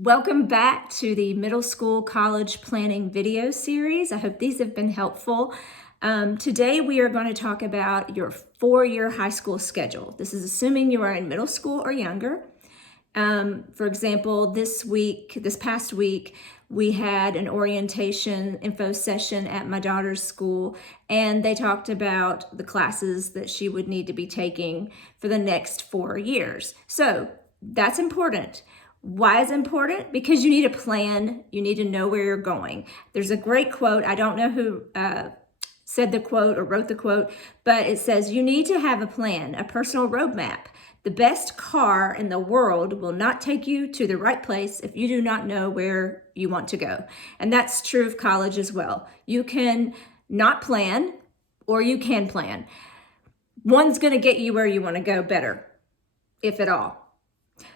Welcome back to the middle school college planning video series. I hope these have been helpful. Today we are going to talk about your 4-year high school schedule. This is assuming you are in middle school or younger. For example, this past week, we had an orientation info session at my daughter's school, and they talked about the classes that she would need to be taking for the next 4 years. So that's important. Why is it important? Because you need a plan. You need to know where you're going. There's a great quote. I don't know who said the quote or wrote the quote, but it says, you need to have a plan, a personal roadmap. The best car in the world will not take you to the right place if you do not know where you want to go. And that's true of college as well. You can not plan, or you can plan. One's going to get you where you want to go better, if at all.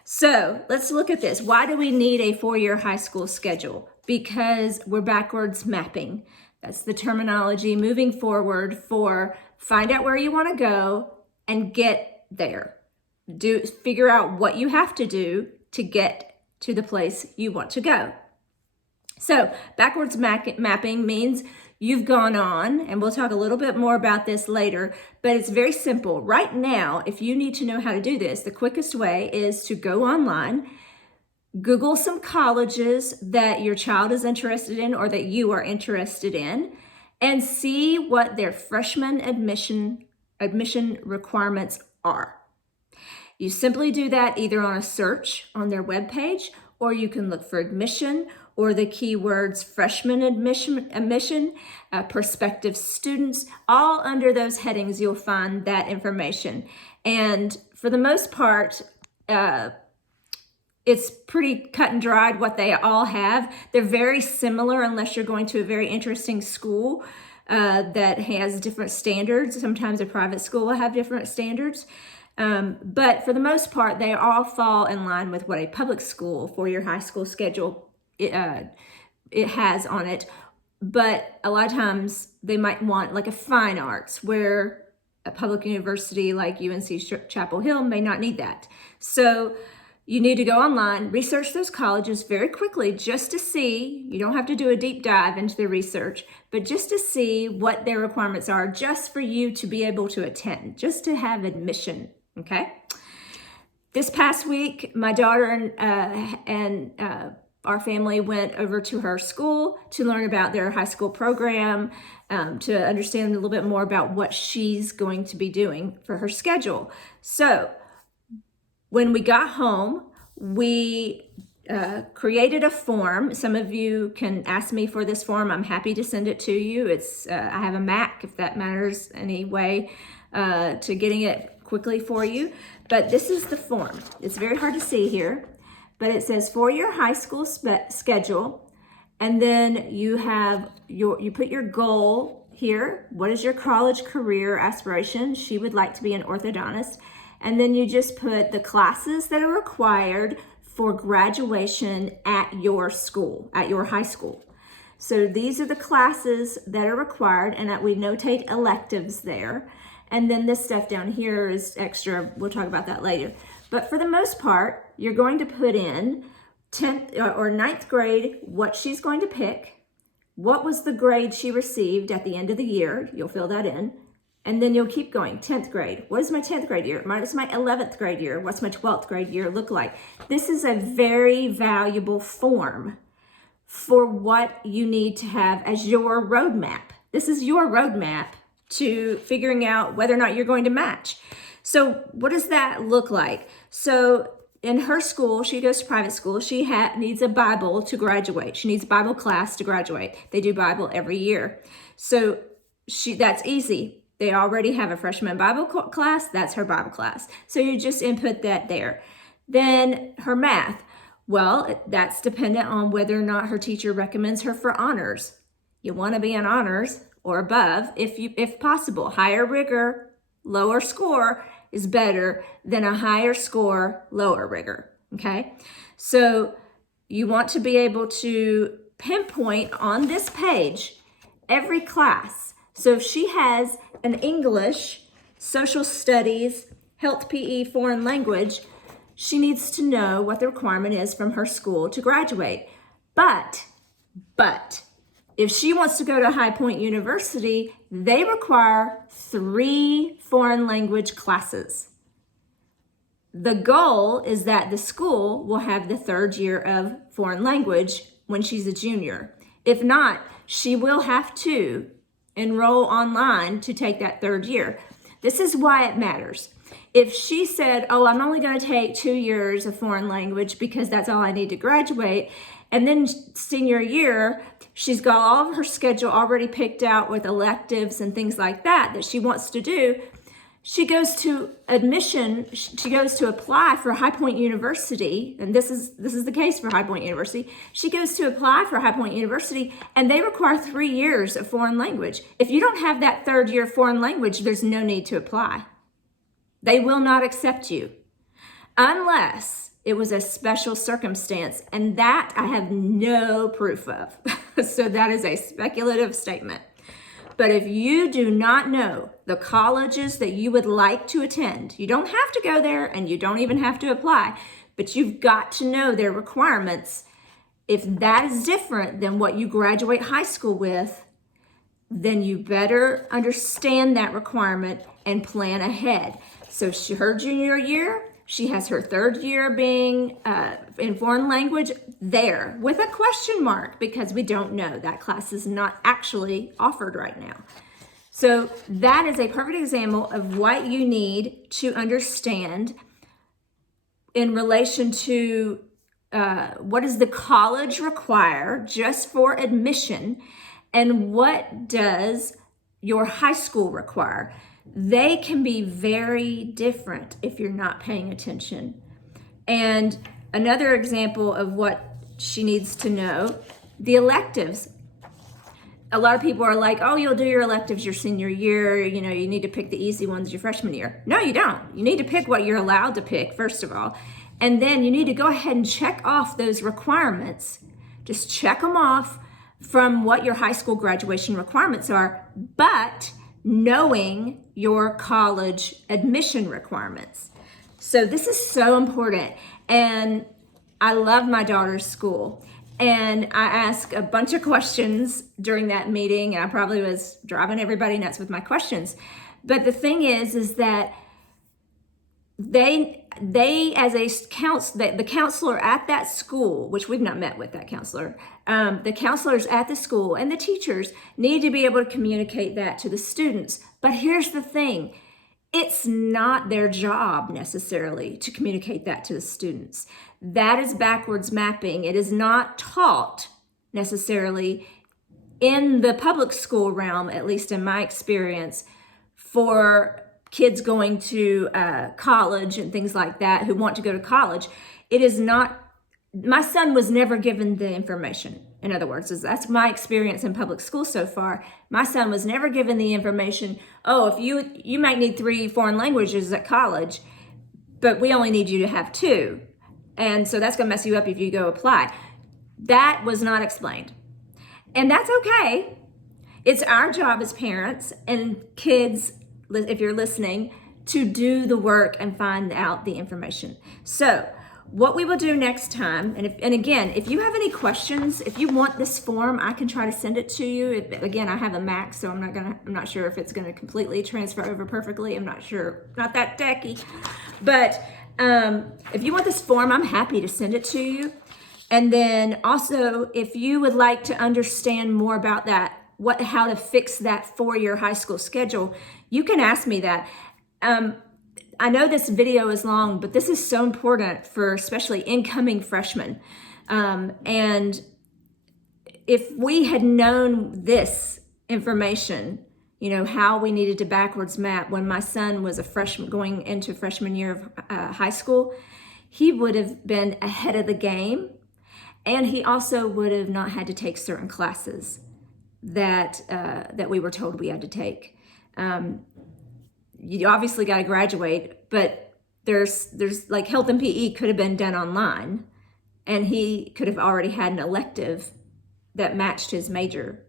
So let's look at this. Why do we need a 4-year high school schedule? Because we're backwards mapping. That's the terminology moving forward for find out where you want to go and get there. Figure out what you have to do to get to the place you want to go. So backwards mapping means you've gone on, and we'll talk a little bit more about this later, but it's very simple. Right now, if you need to know how to do this, the quickest way is to go online, Google some colleges that your child is interested in or that you are interested in, and see what their freshman admission requirements are. You simply do that either on a search on their webpage, or you can look for admission or the keywords freshman admission, prospective students. All under those headings, you'll find that information. And for the most part, it's pretty cut and dried what they all have. They're very similar unless you're going to a very interesting school that has different standards. Sometimes a private school will have different standards. But for the most part, they all fall in line with what a public school 4-year high school schedule it has on it. But a lot of times they might want like a fine arts, where a public university like UNC Chapel Hill may not need that. So you need to go online, research those colleges very quickly just to see. You don't have to do a deep dive into the research, but just to see what their requirements are, just for you to be able to attend, just to have admission. Okay. This past week, my daughter and our family went over to her school to learn about their high school program, to understand a little bit more about what she's going to be doing for her schedule. So when we got home, we created a form. Some of you can ask me for this form. I'm happy to send it to you. I have a Mac, if that matters any way to getting it quickly for you. But this is the form. It's very hard to see here, but it says 4-year high school schedule, and then you put your goal here. What is your college career aspiration? She would like to be an orthodontist. And then you just put the classes that are required for graduation at your school, at your high school. So these are the classes that are required, and that we notate electives there. And then this stuff down here is extra. We'll talk about that later. But for the most part, you're going to put in 10th or 9th grade, what she's going to pick, what was the grade she received at the end of the year. You'll fill that in. And then you'll keep going. 10th grade. What is my 10th grade year? What is my 11th grade year? What's my 12th grade year look like? This is a very valuable form for what you need to have as your roadmap. This is your roadmap to figuring out whether or not you're going to match. So what does that look like? So in her school, she goes to private school. She needs a Bible to graduate. She needs a Bible class to graduate. They do Bible every year. So that's easy. They already have a freshman Bible class. That's her Bible class. So you just input that there. Then her math. Well, that's dependent on whether or not her teacher recommends her for honors. You want to be in honors or above if possible. Higher rigor, lower score is better than a higher score, lower rigor. Okay? So you want to be able to pinpoint on this page every class. So if she has an English, social studies, health PE, foreign language, she needs to know what the requirement is from her school to graduate. But if she wants to go to High Point University, they require 3 foreign language classes. The goal is that the school will have the 3rd year of foreign language when she's a junior. If not, she will have to enroll online to take that 3rd year. This is why it matters. If she said, oh, I'm only going to take 2 years of foreign language because that's all I need to graduate, and then senior year, she's got all of her schedule already picked out with electives and things like that she wants to do, she goes to admission, she goes to apply for High Point University, and this is the case for High Point University. She goes to apply for High Point University, and they require 3 years of foreign language. If you don't have that 3rd year foreign language, there's no need to apply. They will not accept you unless it was a special circumstance, and that I have no proof of. So that is a speculative statement. But if you do not know the colleges that you would like to attend, you don't have to go there and you don't even have to apply, but you've got to know their requirements. If that is different than what you graduate high school with, then you better understand that requirement and plan ahead. So her junior year, she has her 3rd year being in foreign language there with a question mark because we don't know. That class is not actually offered right now. So that is a perfect example of what you need to understand in relation to what does the college require just for admission and what does your high school require. They can be very different if you're not paying attention. And another example of what she needs to know, the electives. A lot of people are like, oh, you'll do your electives your senior year. You know, you need to pick the easy ones your freshman year. No, you don't. You need to pick what you're allowed to pick, first of all. And then you need to go ahead and check off those requirements. Just check them off from what your high school graduation requirements are, but knowing your college admission requirements. So this is so important. And I love my daughter's school. And I asked a bunch of questions during that meeting, and I probably was driving everybody nuts with my questions. But the thing is that they as the counselor at that school, which we've not met with that counselor, the counselors at the school and the teachers need to be able to communicate that to the students. But here's the thing. It's not their job necessarily to communicate that to the students. That is backwards mapping. It is not taught necessarily in the public school realm, at least in my experience, for kids going to college and things like that who want to go to college. It is not, my son was never given the information. In other words, that's my experience in public school so far. My son was never given the information, oh, if you might need 3 foreign languages at college, but we only need you to have 2. And so that's gonna mess you up if you go apply. That was not explained. And that's okay. It's our job as parents and kids, if you're listening, to do the work and find out the information. So what we will do next time, and again, if you have any questions, if you want this form, I can try to send it to you. Again, I have a Mac, so I'm not sure if it's gonna completely transfer over perfectly. I'm not sure, not that techy. But if you want this form, I'm happy to send it to you. And then also, if you would like to understand more about that, how to fix that for your high school schedule, you can ask me that. I know this video is long, but this is so important for especially incoming freshmen. And if we had known this information, you know, how we needed to backwards map when my son was a freshman going into freshman year of high school, he would have been ahead of the game. And he also would have not had to take certain classes that we were told we had to take. You obviously got to graduate, but there's like health and PE could have been done online, and he could have already had an elective that matched his major.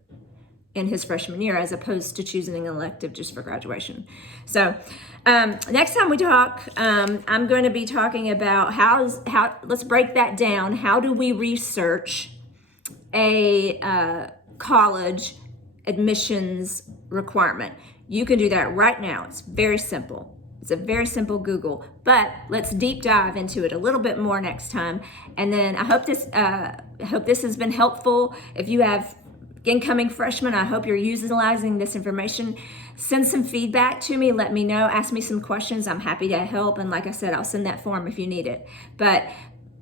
in his freshman year, as opposed to choosing an elective just for graduation. So next time we talk, I'm going to be talking about how, let's break that down. How do we research a college admissions requirement? You can do that right now. It's very simple. It's a very simple Google, but let's deep dive into it a little bit more next time. And then I hope this has been helpful. If you have incoming freshmen, I hope you're utilizing this information. Send some feedback to me. Let me know. Ask me some questions. I'm happy to help. And like I said, I'll send that form if you need it. But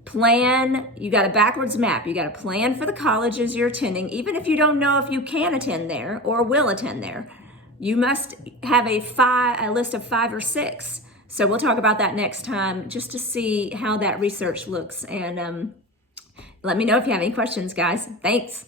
plan, you got a backwards map. You got to plan for the colleges you're attending, even if you don't know if you can attend there or will attend there. You must have a list of 5 or 6. So we'll talk about that next time, just to see how that research looks. And let me know if you have any questions, guys. Thanks.